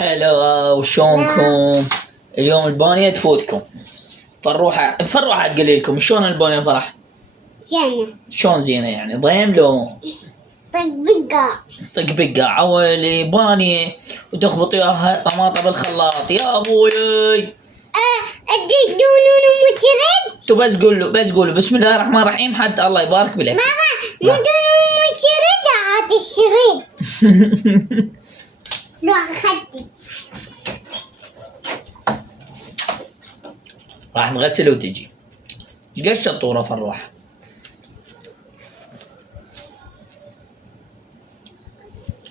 هلا وشونكم؟ اليوم البانية تفوتكم. فروحة تقولي لكم شلون البانية فرح؟ زينة. شلون زينة يعني؟ ضيم لو طق عولي بانية وتخبط وياها طماطة بالخلاط يا ابوي. اديك دونون ومشرد. تو بس قولوا بسم الله الرحمن الرحيم حتى الله يبارك بلك. ماما مو دونون ومشرد عاد الشريد. لو اخذتي راح نغسل وتجي. ايش قد شطورة فروحة؟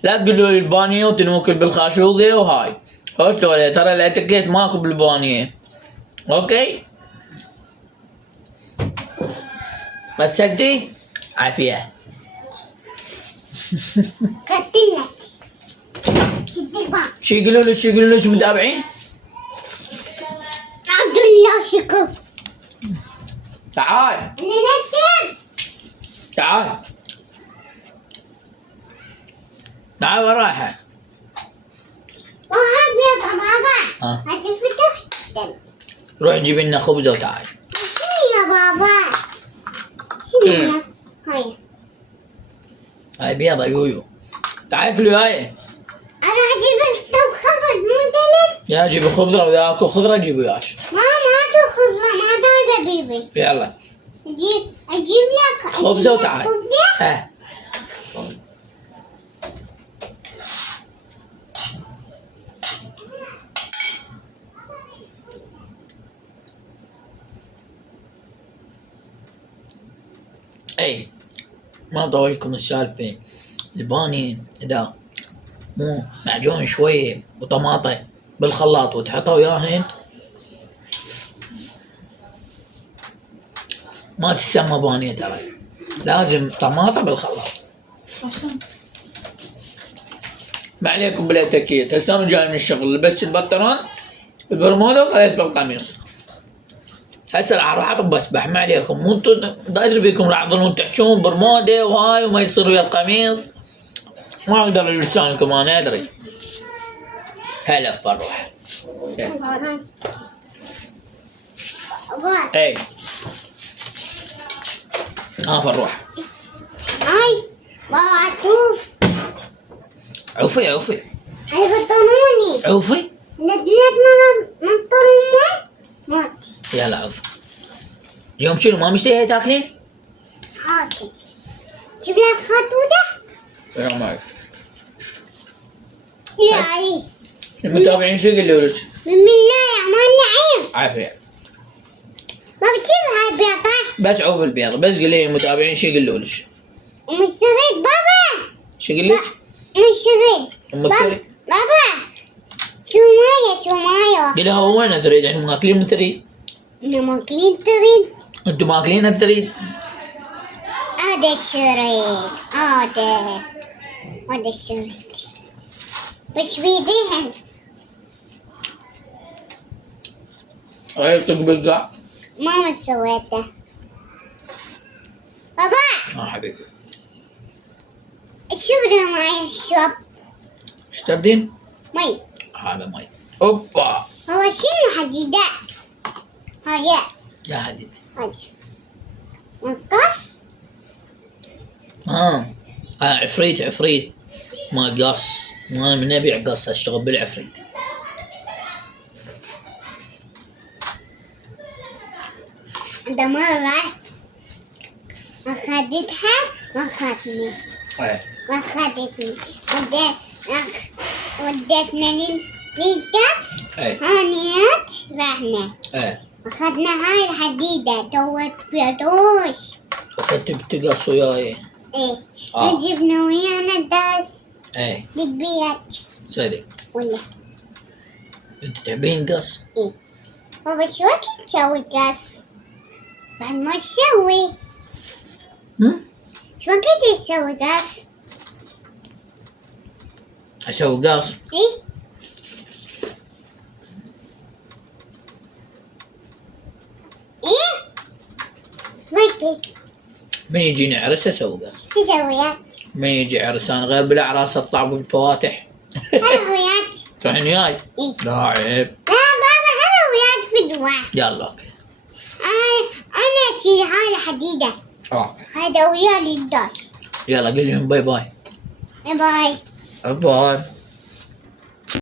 لا تقولوا لي البانية وتنوكل بالخاشوقة وهاي هوش دولة، ترى الاتيكيت ماكو بالبانية. اوكي بس سدي عافية. قتلت شدبا شو يقولوا له شو متابعين؟ عبد الله شكر. تعال تعال وراها. وحب يا بابا ها هتفتح روح جيب لنا خبزة وتعال. شنو يا بابا شنو هاي؟ هاي بيضة يويو. تعال كلوا هاي. انا هجيب لك خبز مو دلت. يا جيب خضرة وإذا اكو خضرة جيب وياش. ما تاخذ ما دايبه بيبي. يلا اجيب لك خبزة وتعال. ها اي ما طولكم السالفة. الباني اذا مو معجون شوية وطماطة بالخلاط وتحطها وياهن ما تسمى بانية، ترى لازم طماطة بالخلاط. ما عليكم بالاتيكيت. هسه انا جاي من الشغل لبست البنطلون البرمودا وخليت بالقميص. هسه راح اروح اطب اسبح. ما عليكم، مو انتم ما ادري بيكم راح تظلون تحجون برمودا وهاي وما يصير ويا القميص. ما اقدر لسانكم انا ادري. هلا فروح. اي فروح. هاي بابا شوف عوفي هاي بطلوني عوفي. نديت من موت. يلا عوفي. اليوم شنو ما مشتهي تاكلين؟ هاتي جيب لك خطوطة. يا ماي يا علي المتابعين شو يقولوا لك؟ بسم الله الرحمن الرحيم. عافية. ما بتجيب هاي بيضة بس عوف البيض. بس قولي لي المتابعين شو يقولوا لك؟ ومش شريت بابا. شو يقول لك؟ مش شريت بابا شو مايا قولي له وين تريد؟ احنا ماكلين من تريد. احنا ماكلين تريد. انتم ماكلين التريد. هذا الشريط هذا الشريط بس بيديهن. هاي طق بالقاع. ما سويته بابا. حبيبي شو معي الشوب ايش تردين؟ مي. هذا مي. اوبا هو شنو حديدة هاي يا حبيبي. هاي مقص. عفريت ما قص. ما من ابيع قص اشتغل بالعفريت. ده مرة أخذتها وأخذتني. ما خدتني ودتنا للقص. هانيات رحنا أخذنا هاي الحديدة توت بيضوش وكنت بتقص وياي. ايه جبنا ويانا الداس للبيت. صدق ولا انت تحبين قص؟ ايه بابا شو وقت نسوي قص بعد ما تسوي؟ شو وقت تسوي قص؟ اسوي قص؟ ايه وقت من يجيني عرس اسوي قص. تسويات من يجي عرسان غير بالاعراس الطعب والفواتح. تسويات تروحين الحين وياي؟ إيه. لا عيب. لا بابا أنا وياك في الواحد. يلا اوكي. أنا أشيل هاي الحديدة. هذا ويا للداش. يلا قل لهم باي باي. باي. باي.